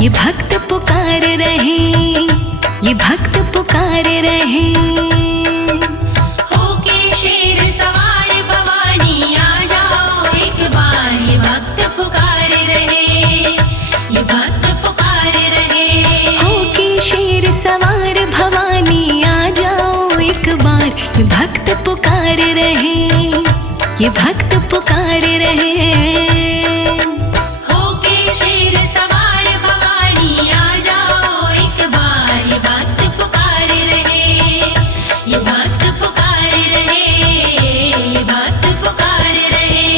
ये भक्त पुकार रहे, ये भक्त पुकार रहे। होके शेर सवार भवानी आ जाओ एक बार, ये भक्त पुकार रहे, ये भक्त पुकार रहे। होके शेर सवार भवानी आ जाओ एक बार, ये भक्त पुकार रहे, ये भक्त पुकार रहे। होके शेर सवार भवानी आ जाओ एक बार, ये भक्त पुकार रहे, ये भक्त पुकार रहे, ये भक्त पुकार रहे।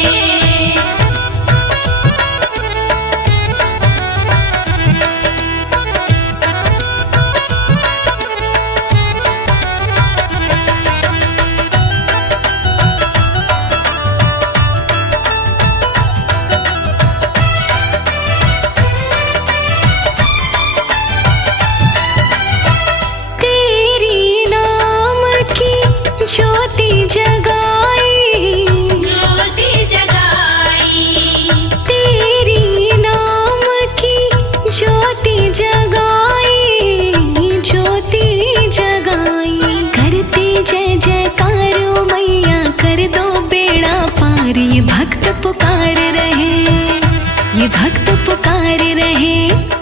ज्योति जगाई, ज्योति जगाई, तेरी नाम की ज्योति जगाई, ज्योति जगाई। करते जय जयकारो मैया, कर दो बेड़ा पार। ये भक्त पुकार रहे, ये भक्त पुकार रहे।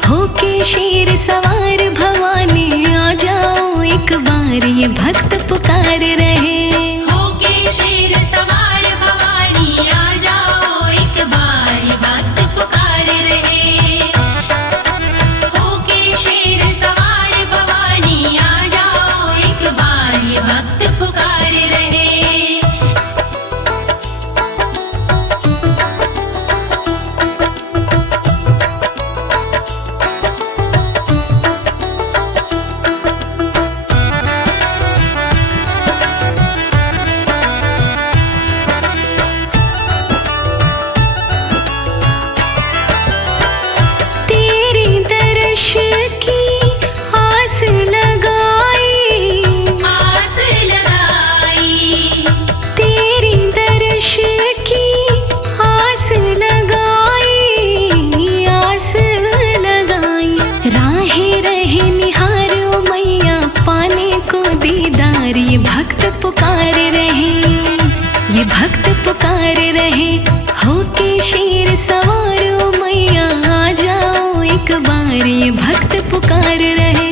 होके शेर सवार भवानी आ जाओ एक बार, ये भक्त पुकार रहे। होके शेर सवार भवानी आ जाओ एक बार, ये भक्त पुकार रहे। होके शेर सवार भवानी आ जाओ एक बार, ये भक्त पुकार रहे। ये भक्त पुकार रहे, ये भक्त पुकार रहे। होके शेर सवार मैया आ जाओ एक बार, ये भक्त पुकार रहे।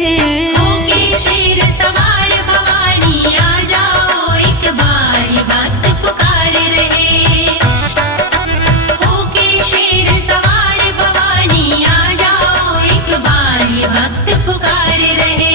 होके शेर सवार भवानी आ जाओ एक बार, ये भक्त पुकार रहे। होके शेर सवार भवानी आ जाओ एक बार, ये भक्त पुकार रहे।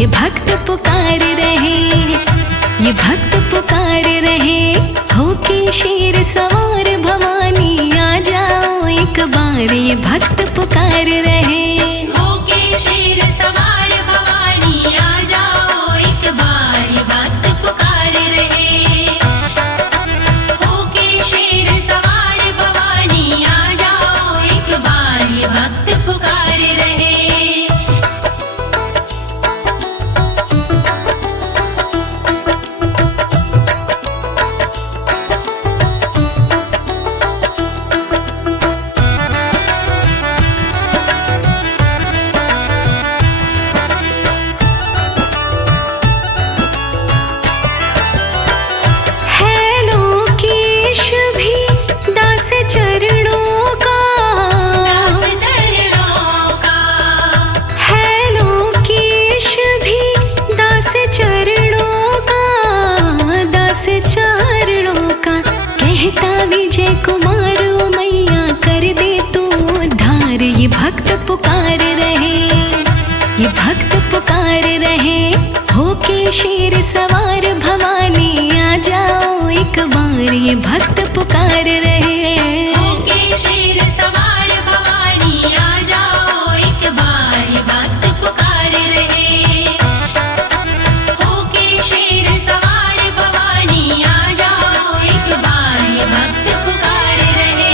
ये भक्त पुकार रहे, ये भक्त पुकार रहे। होके शेर सवार भवानी आ जाओ एक बार, ये भक्त पुकार रहे। होके शेर सवार भवानी आ जाओ एक बार, ये भक्त पुकार रहे। होके शेर सवार भवानी आ जाओ एक बार, ये भक्त पुकार रहे। शेर सवार भवानी आ जाओ एक बार, ये भक्त पुकार रहे। होके शेर सवार भवानी आ जाओ एक बार, ये भक्त पुकार रहे। होके शेर सवार भवानी आ जाओ एक बार, ये भक्त पुकार रहे।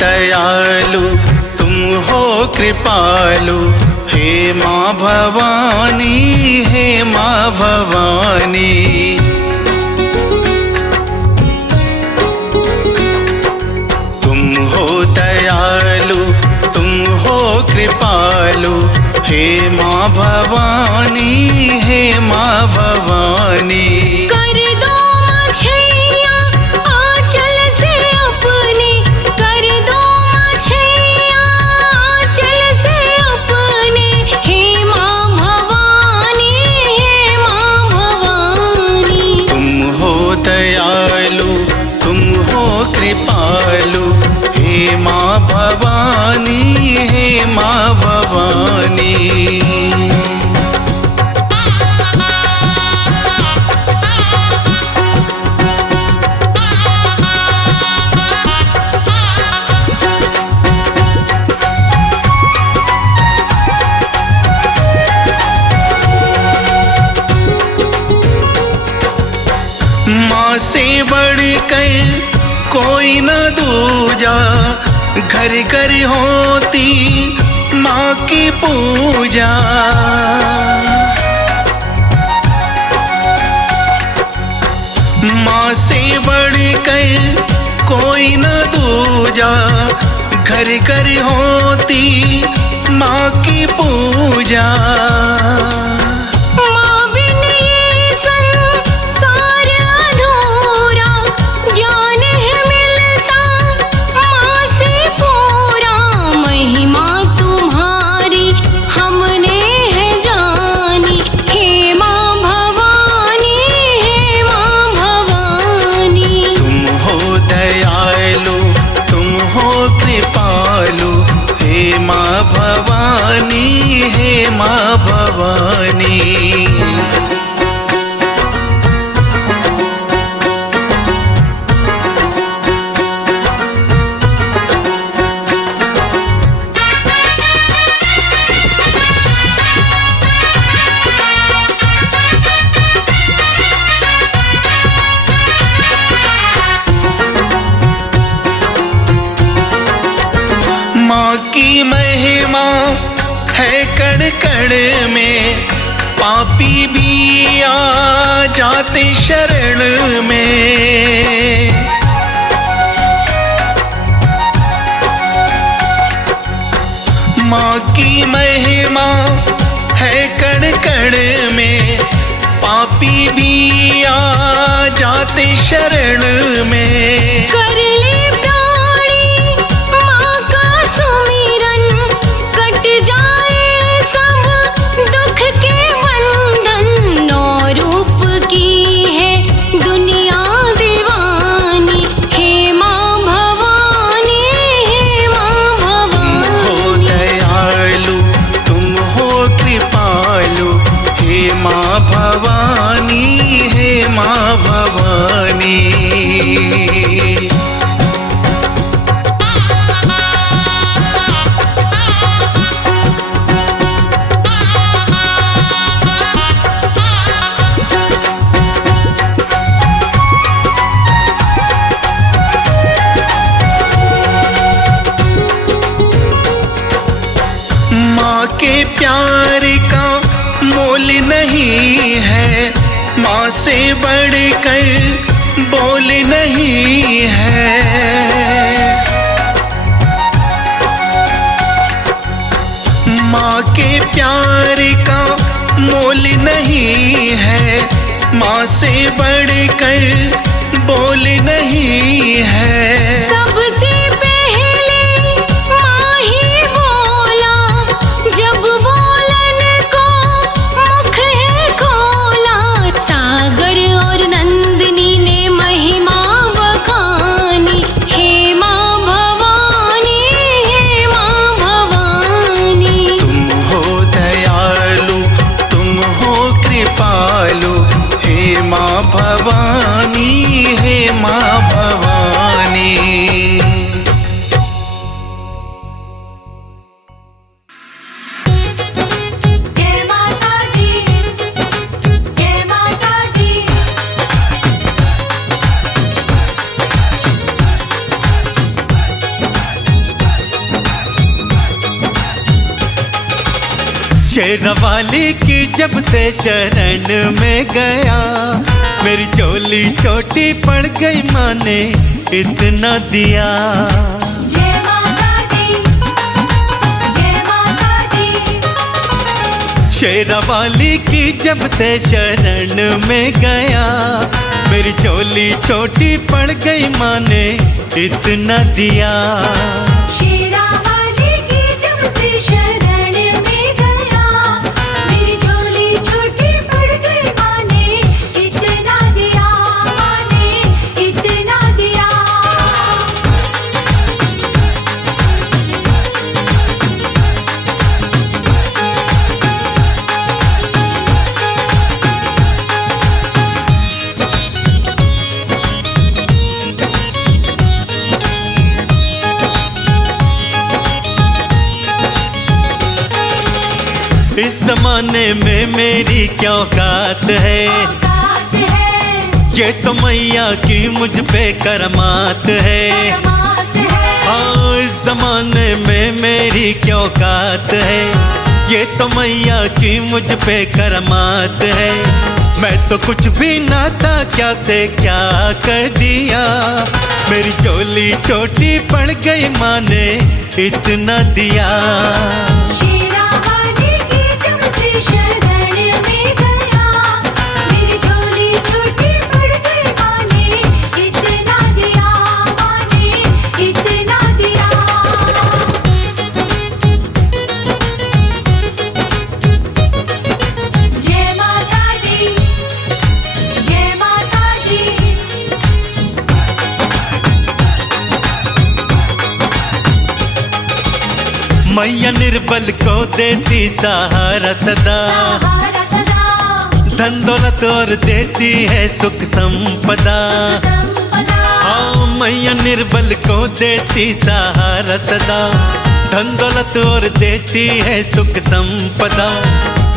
दयालु तुम हो कृपालु, हे माँ भवानी, हे माँ भवानी। तुम हो दयालु तुम हो कृपालु, हे माँ भवानी, हे माँ भवानी। कृपालु हे माँ भवानी, हे माँ भवानी। माँ से बढ़कर कोई न दूजा, घर घर होती माँ की पूजा। माँ से बढ़कर कोई न दूजा, घर घर होती माँ की पूजा। भवानी हे माँ भवानी। माँ की महिमा है कण कण में, पापी भी आ जाते शरण में। माँ की महिमा है कण कण में, पापी भी आ जाते शरण में। माँ भवानी हे माँ भवानी। माँ के प्यार का मोल नहीं है, माँ से बढ़कर बोल नहीं है। माँ के प्यार का मोल नहीं है, माँ से बढ़कर बोल नहीं है। सबसे पहले माँ ही बोला, शेरावाली की जब से शरण में गया, मेरी झोली छोटी पड़ गई, माँ ने इतना दिया। जय माता दी, जय माता दी। शेरावाली की जब से शरण में गया, मेरी झोली छोटी पड़ गई, माँ ने इतना दिया। शेरावाली की जब से शरण में गया, मेरी झोली छोटी पड़ गई, माँ ने इतना दिया, माँ ने इतना दिया। इस जमाने में मेरी क्या औकात है, औकात है, ये तो मैया की मुझ पे करमात है। करमात है। हाँ, इस जमाने में मेरी क्या औकात है, ये तो मैया की मुझ पे करमात है। मैं तो कुछ भी ना था, क्या से क्या कर दिया, मेरी झोली छोटी पड़ गई, माँ ने इतना दिया। शेरावाली की जब से शरण में गया, मेरी झोली छोटी पड़ गई, माँ ने इतना दिया, माँ ने इतना दिया। जय माता दी, जय माता दी। मैया निर्बल को देती सहारा सदा, सहारा सदा, धन दौलत और देती है सुख संपदा। संपदा। हाँ, मैया निर्बल को देती सहारा सदा, धन दौलत और देती है सुख संपदा।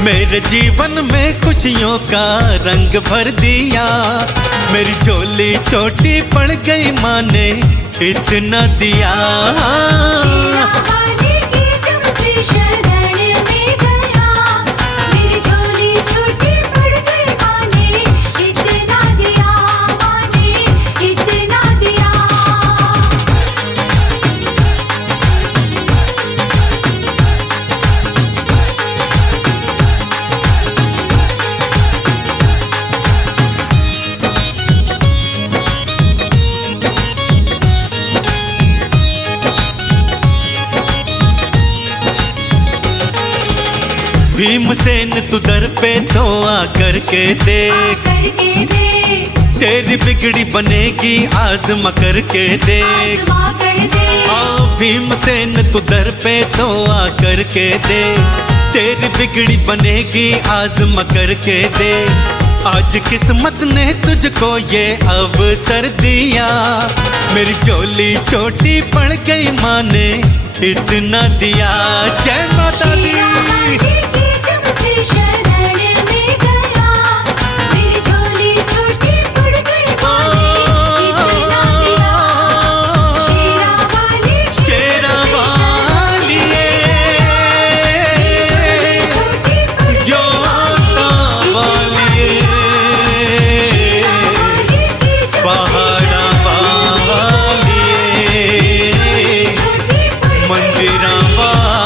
मेरे जीवन में खुशियों का रंग भर दिया, मेरी झोली छोटी पड़ गई, माँ ने इतना दिया। शेरावाली की जब से शरण में गया, मेरी झोली छोटी पड़ गई, माँ ने इतना दिया, माँ ने इतना दिया। भीमसेन तू दर पे तो आकर के देख, करके दे, तेरी बिगड़ी बनेगी आजमा करके देख। आजमा कर दे। हाँ, भीमसेन तू दर पे तो आकर के देख, तेरी बिगड़ी बनेगी आजमा करके दे। आज किस्मत ने तुझको ये अवसर दिया, मेरी झोली छोटी पड़ गई, माँ ने इतना दिया। जय माता दी। शेरावाली की जब से शरण में गया, मेरी झोली छोटी पड़ गई, माँ ने इतना दिया। शेरावाली की जब से शेरावाली छोटी पड़ गई, जोता वाली शेरावाली की जब से पहाड़ा वाली छोटी पड़ गई, मंदिरा वाली।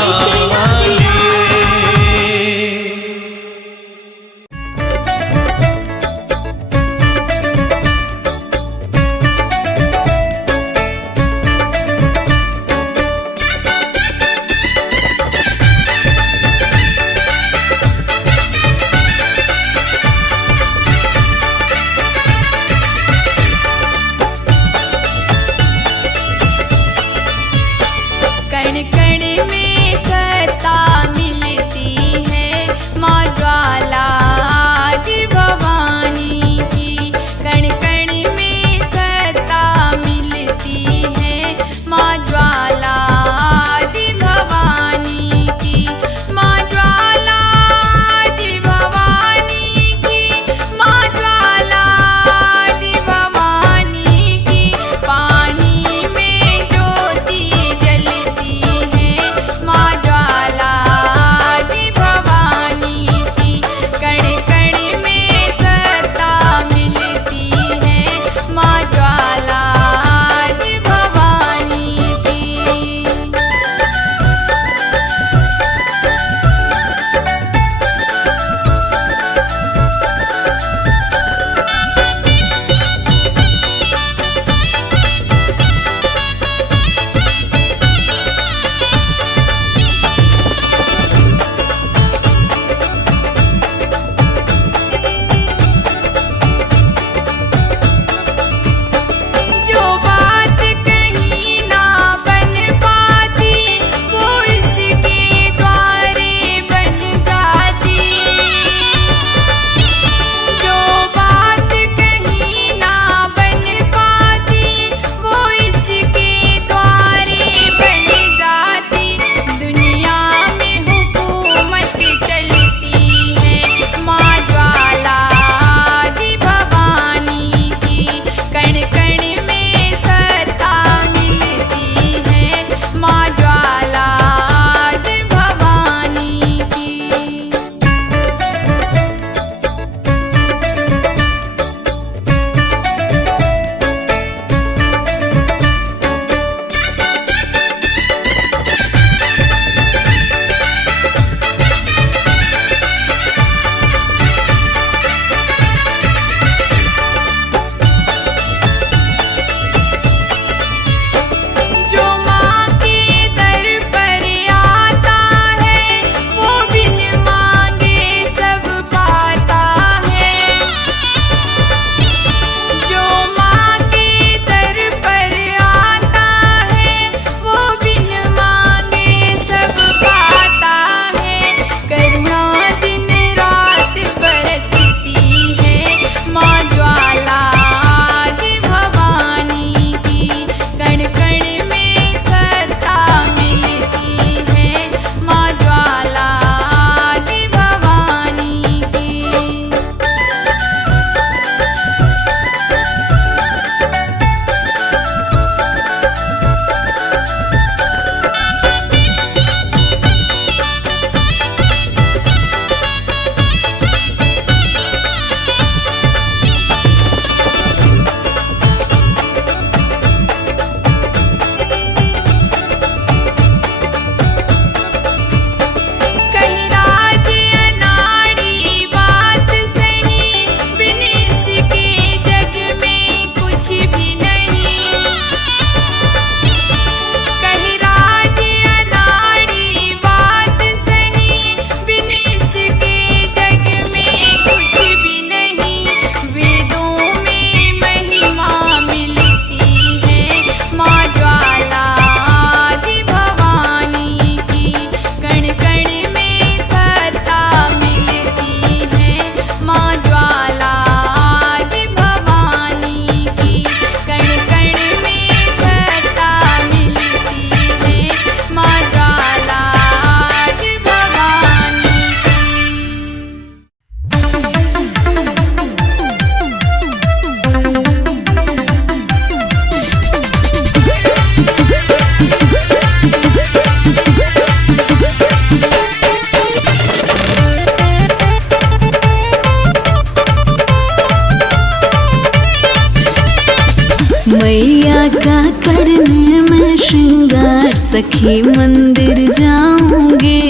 करने मैं श्रृंगार सखी मंदिर जाऊंगी।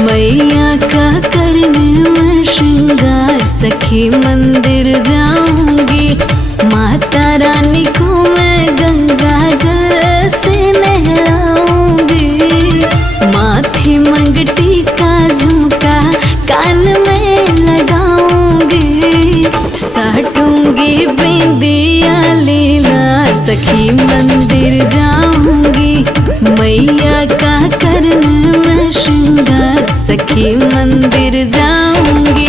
मैया का करने मैं श्रृंगार सखी मंदिर जाऊंगी। माता रानी को मैं गंगा जल से नहलाऊंगी। माथे मंगटी का झुमका कान में लगाऊंगी। साटूंगी बिंदिया लीला सखी मंदिर जाऊंगी। मैया का करने मैं श्रृंगार सखी मंदिर जाऊंगी।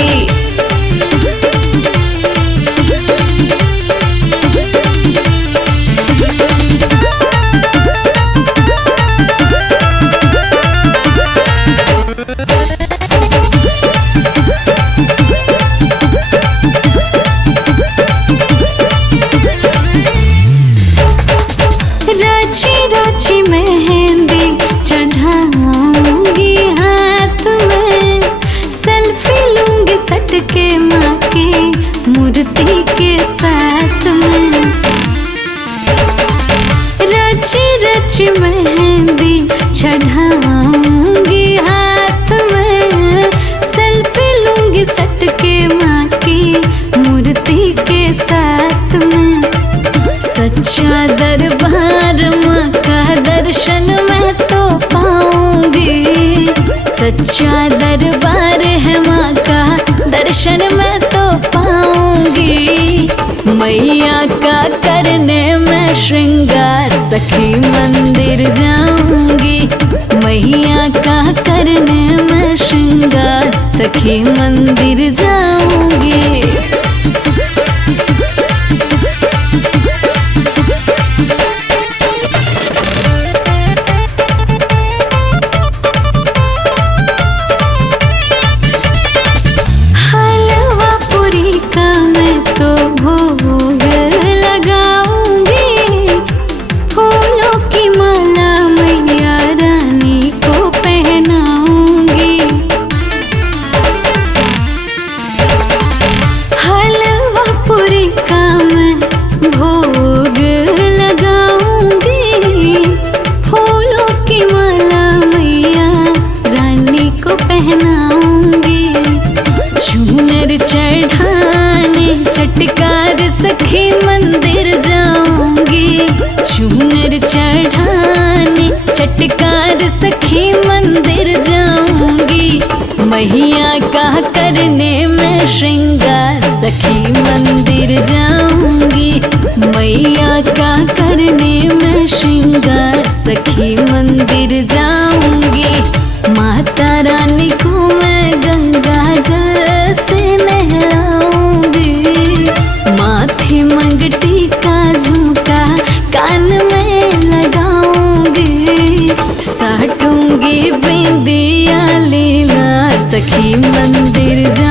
राची राची मेहंदी चढ़ाऊंगी हाथ में। सेल्फी लूंगी सटके माँ की मूर्ति के साथ में। राची राची मेहंदी चढ़ाऊंगी हाथ में। सेल्फी लूंगी सटके माँ की मूर्ति के साथ में। सच्चा दरबार माँ का दर्शन मैं तो पाऊंगी। सच्चा दरबार है माँ का दर्शन मैं तो पाऊंगी। मैया का करने मैं श्रृंगार सखी मंदिर जाऊंगी। मैया का करने मैं श्रृंगार सखी मंदिर जाऊंगी। चटकार सखी मंदिर जाऊंगी। चूनर चढ़ाने चटकार सखी मंदिर जाऊंगी। मैया का करने में श्रृंगार सखी मंदिर जाऊंगी। मैया का करने में श्रृंगार सखी मंदिर जाऊंगी। माता रानी को मैं गंगा जल से नहलाऊंगी। माथे मंगटी का झुमका कान में लगाऊंगी। साटूंगी बिंदिया लीला सखी मंदिर जा